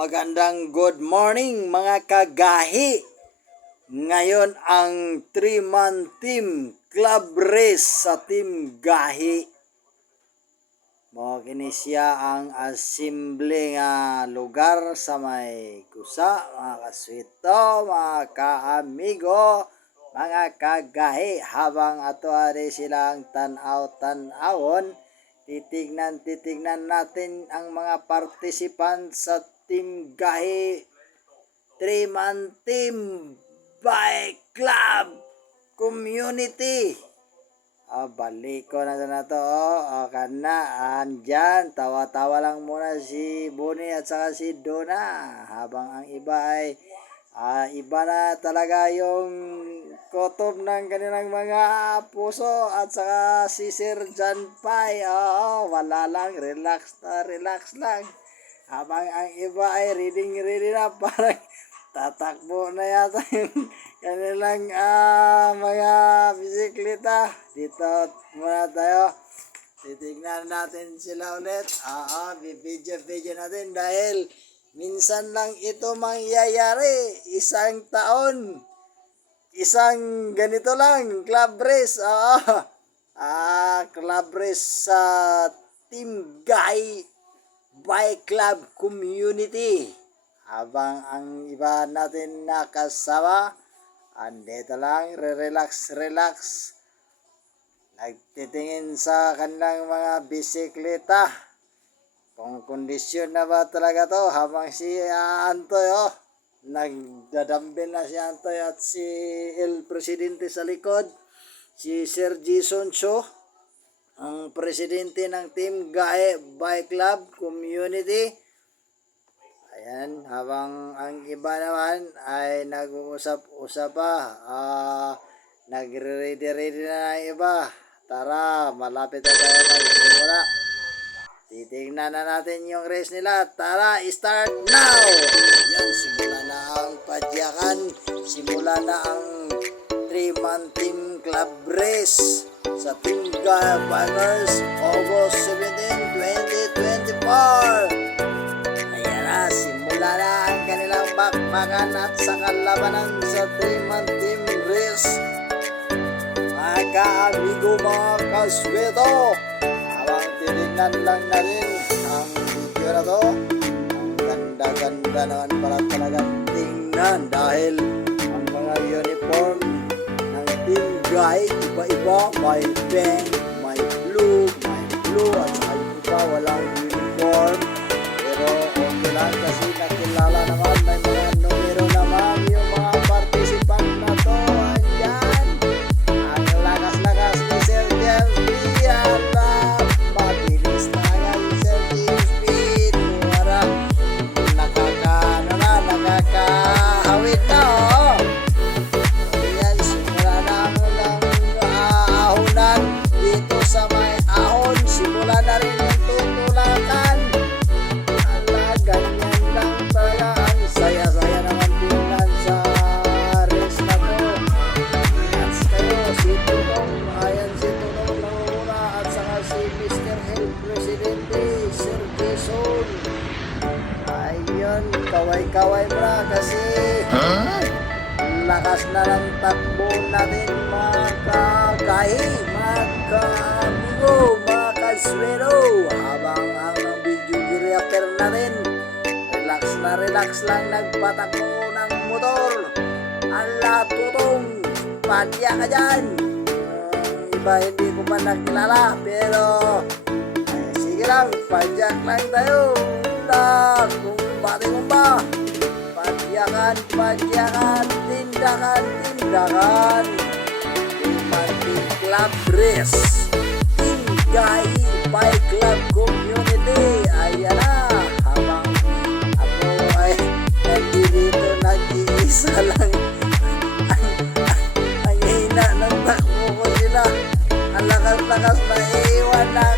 Magandang good morning mga kagahi. Ngayon ang 3-man team club race sa team gahi. Mo kini siya ang assembly nga lugar sa may kusa, mga kaswito, mga kaamigo, mga kagahi. Habang ato ari silang tanaw-tanawon, titignan natin ang mga participants sa team gahi 3-man team bike club community. Balik ko na to. Kana andyan, tawa-tawa lang muna si Bonnie at saka si Donna, habang ang iba ay iba na talaga yung kotob ng kanilang mga puso, at saka si Sir John Pai, wala lang, relax lang, habang ang iba ay ready na, parang tatakbo na yata yung kanilang mga bisikleta. Dito muna tayo, titignan natin sila ulit. Video natin dahil minsan lang ito mangyayari, isang taon, isang ganito lang, club race. Club race sa Team Gahi Bike Club Community. Habang ang iba natin nakasama, andito lang, relax, nagtitingin sa kanilang mga bisikleta kung kondisyon na ba talaga to. Habang si Antoy, nagdadambel na si Antoy at si El Presidente sa likod, si Sir Jason Cho, ang presidente ng Team Gahi Bike Club Community. Ayan, habang ang iba naman ay nag-uusap-usap pa, nagre-ready na ang iba. Tara, malapit na tayo magsimula. Titignan na natin yung race nila. Tara, start now! Yan, simula na ang padyakan. Simula na ang 3-man team club race sa Team Gahi Bikers, August 17, 2024. Ayan na, simula na ang kanilang bakbakan at saka labanan sa 3-man team race. Mga kaamigo, mga kasweto, habang titignan lang natin ang video na to, ang ganda-ganda naman pala talagang tingnan dahil ang mga uniform ng Team Gahi iba-iba, may pink, may blue, at saka yung iba walang uniform. Pero okay lang kasi nakilala naman, may mga numero naman yung mga participant na to. Ayan, ang lakas-lakas ni Sir James B. Mabilis na nga yung Sir James B. Para nakakahawid na. Ayan, simula na ang ahonan dito sa may ahon. Simula na rin yung tutulakan. Ganyan lang talaga, ang saya-saya naman tingnan sa race na to. Ayan kayo, si Tunong nanguna, at saka si Mr. Health Presidente, Sir Jason. Ayun, kaway-kaway mo na kasi lakas na ng takbo natin, mga kagahi, mga kaamigo, mga kaswero. Habang ang videographer natin, relax lang, nagpatakbo ng motor. Ala, Tutong, padya ka dyan. Iba hindi ko pa nakilala, pero sige lang, padyak lang tayo. Kumbati padyakan, tindakan. Team Club Race, Team Gahi Bike Club Community. Ayan na, habang ako ay nandito, nag-iisa lang. Ang hina ng takbo ko sila, ang lakas na iwan na